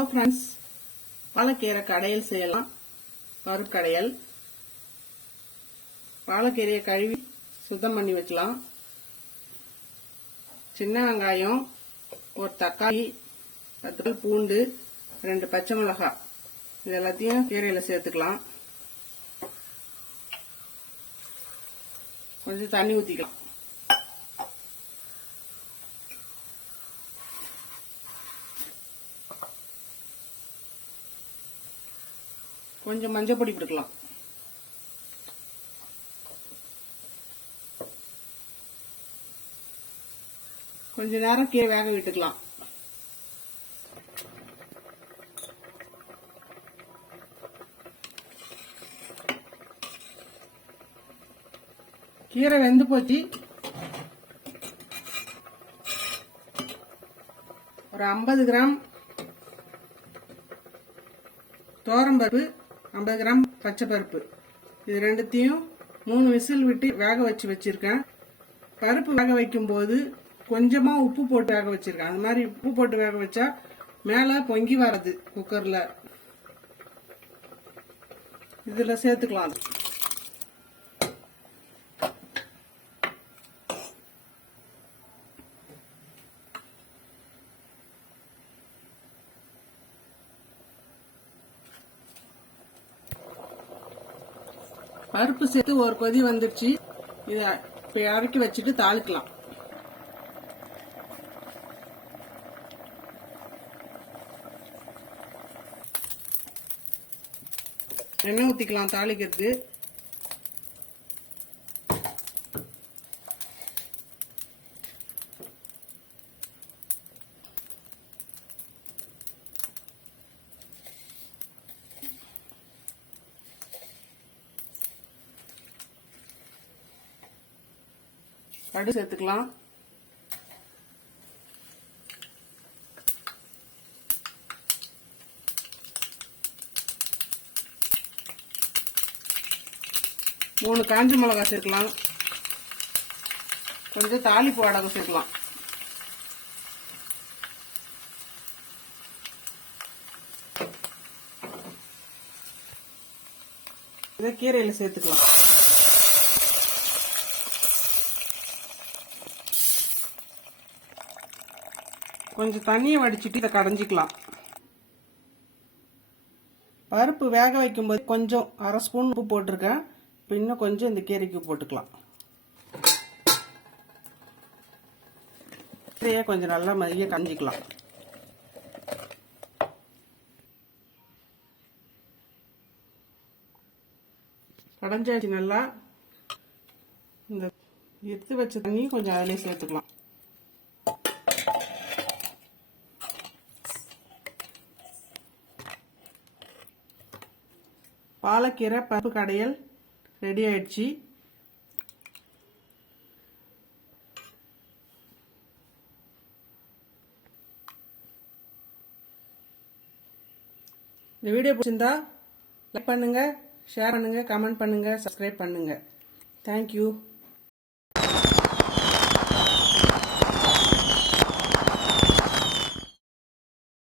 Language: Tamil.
ஹலோ ஃப்ரெண்ட்ஸ், பாலக்கீரை கடையல் செய்யலாம். பருப்பு கடையல். பாலக்கீரையை கழுவி சுத்தம் பண்ணி வச்சுக்கலாம். சின்ன வெங்காயம், ஒரு தக்காளி, 10 பூண்டு, 2 பச்சை மிளகாய், இது எல்லாத்தையும் கீரையில சேர்த்துக்கலாம். கொஞ்சம் தண்ணி ஊற்றிக்கலாம். கொஞ்சம் மஞ்சள் பொடி போட்டுக்கலாம். கொஞ்ச நேரம் கீரை வேக விட்டுக்கலாம். கீரை வெந்து போச்சு. ஒரு 50 கிராம் துவரம்பருப்பு, 50 கிராம் பச்சை பருப்பு, இது ரெண்டுத்தையும் 3 விசில் விட்டு வேக வச்சிருக்கேன். பருப்பு வேக வைக்கும் போது கொஞ்சமா உப்பு போட்டு வேக வச்சிருக்கேன். அந்த மாதிரி உப்பு போட்டு வேக வச்சா மேல பொங்கி வராது. குக்கர்ல இதுல சேர்த்துக்கலாம். பருப்பு சேர்த்து ஒரு கொதி வந்துருச்சு. இதை இப்ப இறக்கி வச்சுட்டு தாளிக்கலாம். எண்ணெய் ஊற்றிக்கலாம் தாளிக்கிறதுக்கு. கடுகு சேர்த்துக்கலாம். மூணு காஞ்ச மிளகாய் சேர்க்கலாம். கொஞ்சம் தாளிப்பு வடகம் சேர்க்கலாம். இதை கீரையில சேர்த்துக்கலாம். கொஞ்சம் தண்ணியை வடிச்சிட்டு இதை கடைஞ்சிக்கலாம். பருப்பு வேக வைக்கும்போது கொஞ்சம் 1/2 ஸ்பூன் உப்பு போட்டிருக்கேன். இன்னும் கொஞ்சம் இந்த கீரைக்கு போட்டுக்கலாம். கீரையை கொஞ்சம் நல்லா மைய கஞ்சிக்கலாம். கடைஞ்சாச்சு நல்லா. இந்த எடுத்து வச்ச தண்ணி கொஞ்சம் அதிலே சேர்த்துக்கலாம். பாலக்கீரை பருப்பு கடையல் ரெடி ஆயிடுச்சு. இந்த வீடியோ பிடிச்சிருந்தா லைக் பண்ணுங்க, ஷேர் பண்ணுங்க, கமெண்ட் பண்ணுங்க, சப்ஸ்கிரைப் பண்ணுங்க. தேங்க்யூ.